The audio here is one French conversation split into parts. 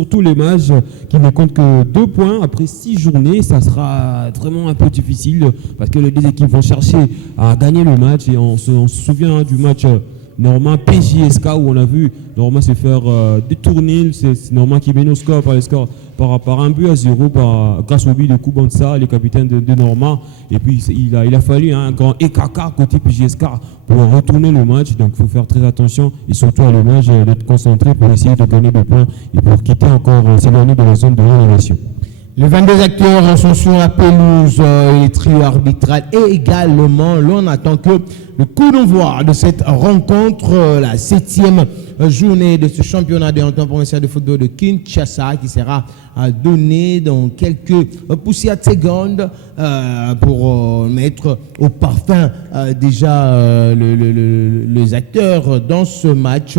surtout les matchs qui ne comptent que 2 points après 6 journées. Ça sera vraiment un peu difficile parce que les deux équipes vont chercher à gagner le match. Et on se souvient du match Normand PJSK où on a vu Normand se faire détourner. C'est Normand qui mène au score par les scores par 1-0 grâce au but de Koubansa, le capitaine de Normand. Et puis il a fallu un grand EKK côté PJSK pour retourner le match. Donc il faut faire très attention et surtout à le match d'être concentré pour essayer de gagner des points et pour quitter encore s'éloigner de la zone de relégation. Les 22 acteurs sont sur la pelouse, les trios arbitrales et également l'on attend que le coup d'envoi de cette rencontre, la 7e journée de ce championnat de l'entente provincial de football de Kinshasa qui sera donné dans quelques poussières de secondes pour mettre au parfum déjà les acteurs dans ce match.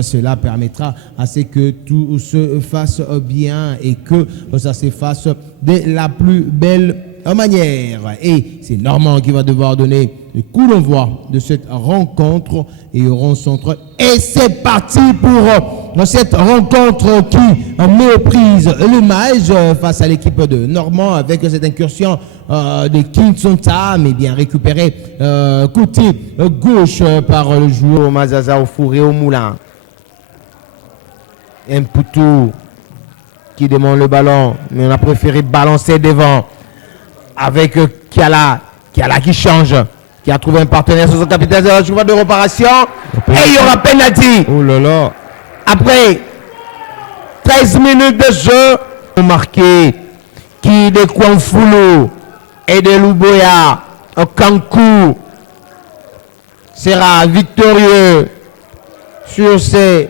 Cela permettra à ce que tout se fasse bien et que ça se fasse de la plus belle manière. Et c'est Normand qui va devoir donner le coup d'envoi de cette rencontre et au rond centre. Et c'est parti pour cette rencontre qui met aux prises le match face à l'équipe de Normand avec cette incursion de Kinsonta, mais bien récupéré côté gauche par le joueur Mazaza au fourré au moulin. Un Poutou qui demande le ballon, mais on a préféré balancer devant avec Kiala qui change, qui a trouvé un partenaire sur son capitaine de la journée de réparation. Et il y aura penalty. Oh là là. Après 13 minutes de jeu, marqué qui de Kwanfulu et de Luboya, Kankou sera victorieux sur ces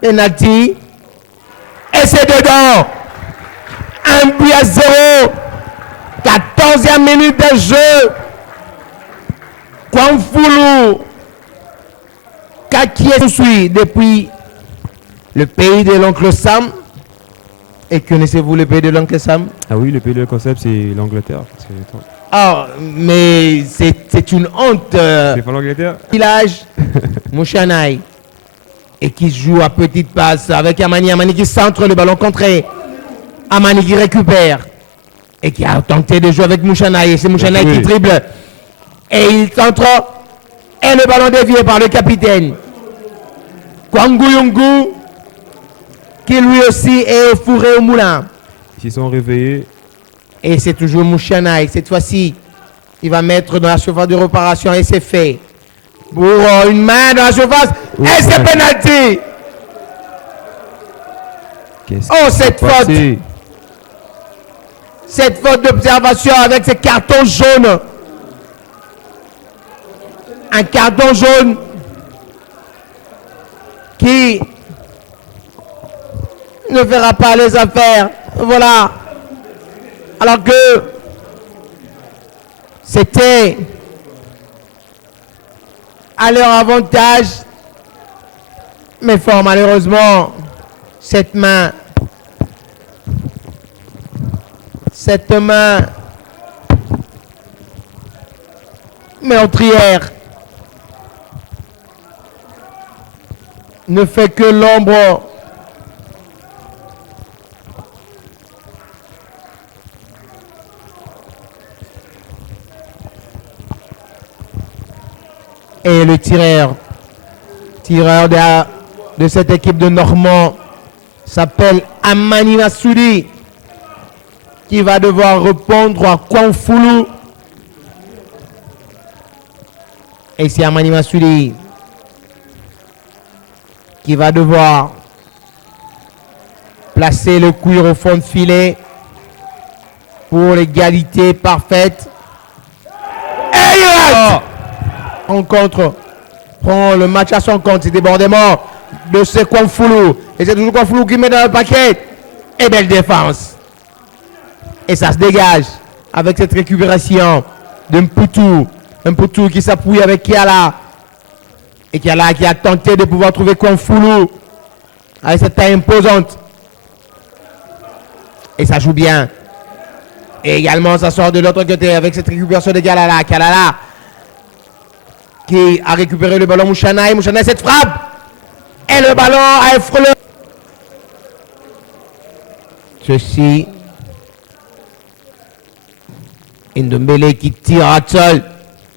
penalty. Et c'est dedans. 1-0. 14e minute de jeu. Kwanfulu qui suit depuis le pays de l'oncle Sam. Et connaissez-vous le pays de l'oncle Sam? Ah oui, le pays de l'oncle Sam, c'est l'Angleterre. Ah, mais c'est une honte. C'est pas l'Angleterre? Village, Mouchanaï. Et qui joue à petite passe avec Amani. Amani qui centre le ballon contré. Amani qui récupère. Et qui a tenté de jouer avec Mouchanaï. Et c'est Mouchanaï qui dribble. Et il centre. Et le ballon dévié par le capitaine. Kwanguyungu. Qui lui aussi est fourré au moulin. Ils sont réveillés. Et c'est toujours Mouchanaï. Cette fois-ci, il va mettre dans la surface de réparation. Et c'est fait. Pour une main dans la surface. Et c'est penalty. Oh, cette faute. Cette faute d'observation avec ces cartons jaunes. Un carton jaune qui ne fera pas les affaires. Voilà. Alors que c'était à leur avantage. Mais fort malheureusement, cette main meurtrière ne fait que l'ombre et le tireur de cette équipe de Normand s'appelle Amani Massoudi qui va devoir répondre à Kwanfulu. Et c'est Amani Massoudi qui va devoir placer le cuir au fond de filet pour l'égalité parfaite. Et on contre, prend le match à son compte, c'est débordement de ce Kwanfulu. Et c'est toujours Kwanfulu qui met dans le paquet. Et belle défense. Et ça se dégage avec cette récupération d'un Poutou. Un Poutou qui s'appuie avec Kiala. Et Kiala qui a tenté de pouvoir trouver Kwanfulu avec cette taille imposante. Et ça joue bien. Et également ça sort de l'autre côté avec cette récupération de Kiala. Kiala qui a récupéré le ballon Mouchanaï. Mouchanaï, cette frappe. Et le ballon a effleuré. Ceci. Ndombele qui tire à seul.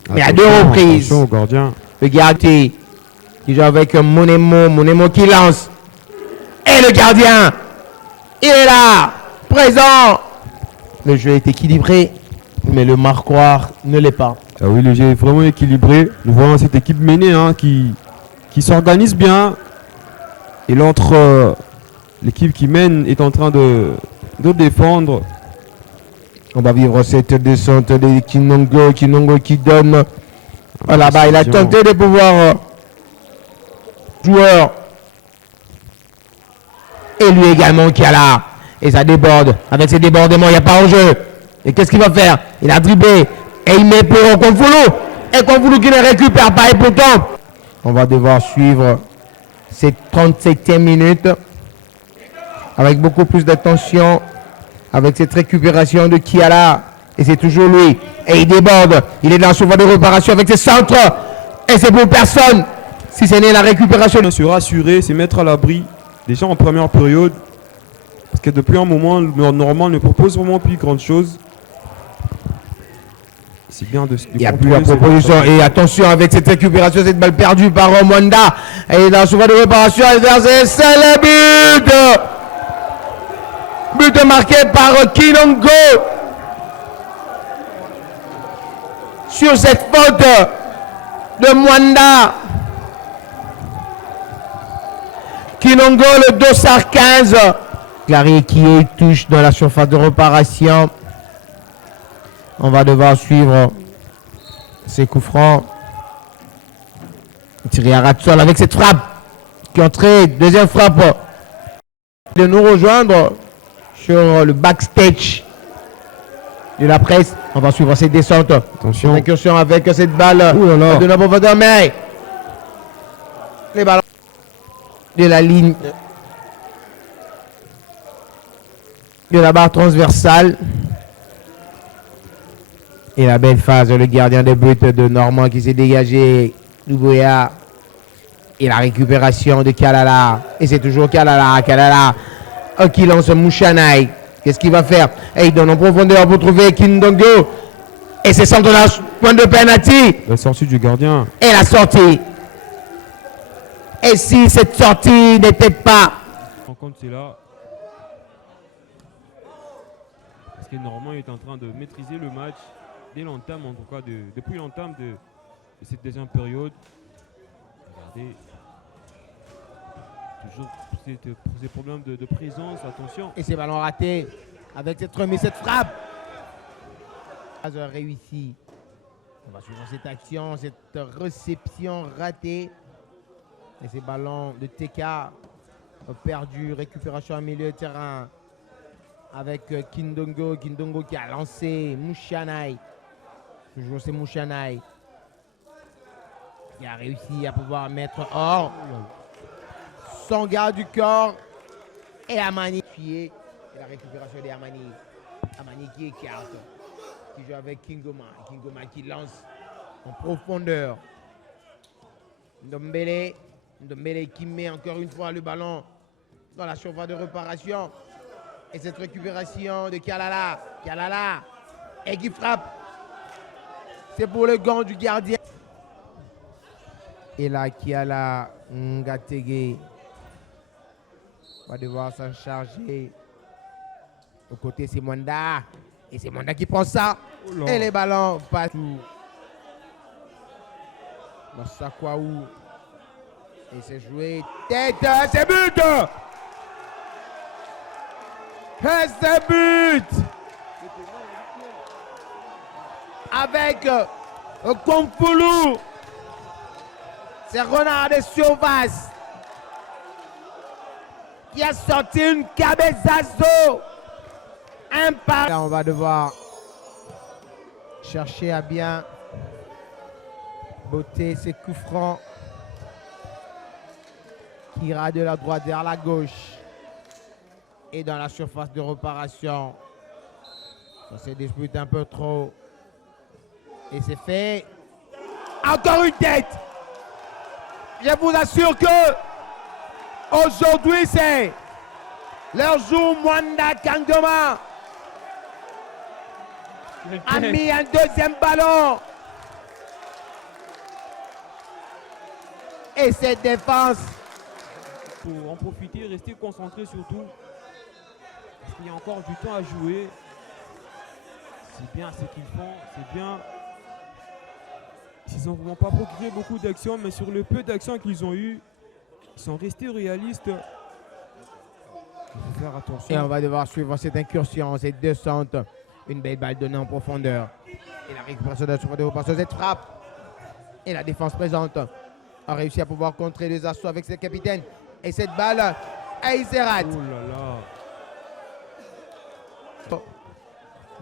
Mais à deux reprises. Attention au gardien. Le gardien qui joue avec Monemo. Monemo qui lance. Et le gardien. Il est là. Présent. Le jeu est équilibré. Mais le marquoir ne l'est pas. Ah oui, le jeu est vraiment équilibré. Nous voyons cette équipe menée qui s'organise bien. Et l'autre, l'équipe qui mène est en train de défendre. On va vivre cette descente de Kinongo. Kinongo qui donne. Là-bas, il a tenté de pouvoir joueur. Et lui également qui est là. Et ça déborde. Avec ses débordements, il n'y a pas en jeu. Et qu'est-ce qu'il va faire? Il a dribblé. Et il met pour Konfoulou. Et Konfoulou qui ne récupère pas. Et pourtant, on va devoir suivre cette 37e minute. Avec beaucoup plus d'attention. Avec cette récupération de Kiala. Et c'est toujours lui. Et il déborde. Il est dans la surface de réparation avec ses centres. Et c'est pour personne. Si ce n'est la récupération. Se rassurer, se mettre à l'abri. Déjà en première période. Parce que depuis un moment, le Normand ne propose vraiment plus grand chose. C'est bien de il n'y a plus la proposition. Et attention avec cette récupération, cette balle perdue par Mwanda. Et dans la surface de réparation, elle verse. C'est le but. But marqué par Kinongo. Sur cette faute de Mwanda. Kinongo, le dossard 15. Clary qui touche dans la surface de réparation. On va devoir suivre ces coups francs. Thierry Aratsol avec cette frappe qui est entrée. Deuxième frappe de nous rejoindre sur le backstage de la presse. On va suivre cette descente. Attention. Incursion avec cette balle de notre profondeur. Mais les ballons de la ligne de la barre transversale. Et la belle phase, le gardien de but de Normand qui s'est dégagé. Louboya. Et la récupération de Kalala. Et c'est toujours Kalala. Kalala qui lance Mouchanaï. Qu'est-ce qu'il va faire? Et il donne en profondeur pour trouver Kindongo. Et c'est centre de point de penalty. La sortie du gardien. Et la sortie. Et si cette sortie n'était pas. En compte, c'est là. Parce que Normand est en train de maîtriser le match. Dès l'entame, en tout cas, depuis l'entame de cette deuxième période. Regardez. Toujours ces problèmes de présence, attention. Et ces ballons ratés avec cette remise, cette frappe. Réussi. On va suivre cette action, cette réception ratée. Et ces ballons de TK perdu, récupération au milieu de terrain avec Kindongo. Kindongo qui a lancé Mouchanaï. Toujours c'est Mouchanaï qui a réussi à pouvoir mettre hors son garde du corps. Et Amani et la récupération d'Amani. Amani qui écarte, qui joue avec Kingoma. Kingoma qui lance en profondeur. Ndombele. Ndombele qui met encore une fois le ballon dans la surface de réparation. Et cette récupération de Kalala. Kalala. Et qui frappe. C'est pour le gant du gardien. Et là, Kiala Ngatege va devoir s'en charger. Au côté, c'est Mwanda. Et c'est Mwanda qui prend ça. Oh, et les ballons partout. Masakwaou. Et c'est joué tête. C'est but. Et c'est but. Avec Konfoulou. C'est Renard de Sauvas qui a sorti une cabezazo. Là, on va devoir chercher à bien botter ses coups francs qui ira de la droite vers la gauche et dans la surface de réparation. Ça se dispute un peu trop. Et c'est fait. Encore une tête. Je vous assure que Aujourd'hui, c'est leur jour. Mwanda Kangoma a mis un deuxième ballon. Et cette défense. Pour en profiter, rester concentré surtout. Parce qu'il y a encore du temps à jouer. C'est bien ce qu'ils font, c'est bien. Ils n'ont vraiment pas procuré beaucoup d'actions, mais sur le peu d'actions qu'ils ont eu, ils sont restés réalistes. Il faut faire attention. Et on va devoir suivre cette incursion, cette descente. Une belle balle donnée en profondeur. Et la récupération de cette frappe. Et la défense présente a réussi à pouvoir contrer les assauts avec ses capitaines. Et cette balle, il se rate. Oh là là.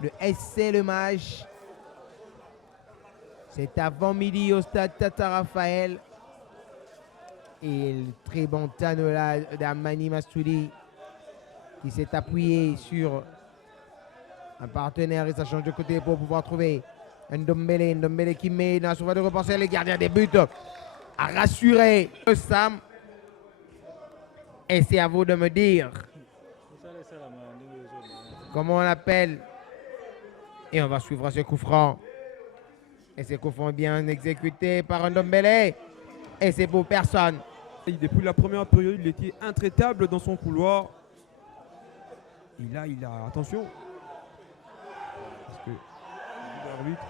Le SC Le Mage. C'est avant midi au stade Tata Raphaël. Et le très bon Tanola d'Amani Mastouli qui s'est appuyé sur un partenaire et ça change de côté pour pouvoir trouver un Ndombele qui met dans la surface de repenser les gardiens des buts à rassurer Sam. Et c'est à vous de me dire comment on l'appelle. Et on va suivre ce coup franc. Et ce coup franc bien exécuté par un Ndombele. Et c'est pour personne. Et depuis la première période, il était intraitable dans son couloir. Et là, il a... Attention. Parce que l'arbitre...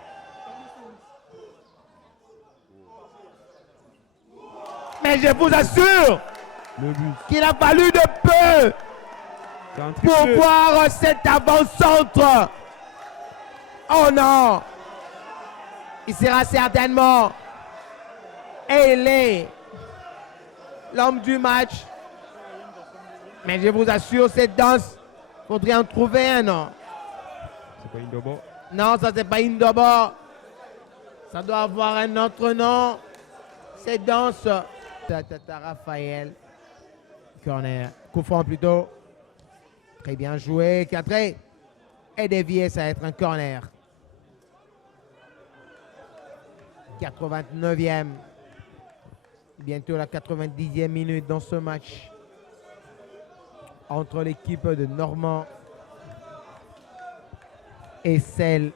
Mais je vous assure qu'il a fallu de peu pour voir cet avant-centre. Oh non! Il sera certainement l'homme du match. Mais je vous assure, cette danse, il faudrait en trouver un, non? C'est pas Indobo? Non, ça c'est pas Indobo. Ça doit avoir un autre nom. Cette danse. Tata Raphaël. Corner. Coup franc plutôt. Très bien joué. Cadré. Et dévié, ça va être un corner. 89e. Bientôt la 90e minute dans ce match. Entre l'équipe de Normand et celle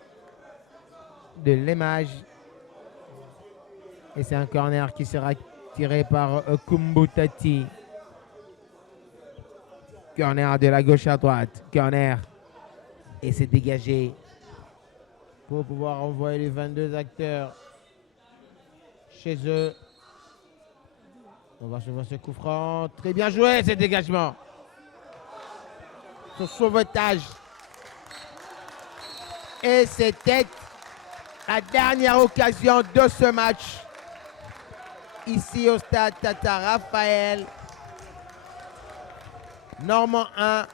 de Lemage. Et c'est un corner qui sera tiré par Kumbutati. Corner de la gauche à droite. Corner. Et c'est dégagé pour pouvoir envoyer les 22 acteurs chez eux. On va suivre ce coup franc. Très bien joué, ce dégagement. Ce sauvetage. Et c'était la dernière occasion de ce match. Ici au stade Tata Raphaël. Normand 1,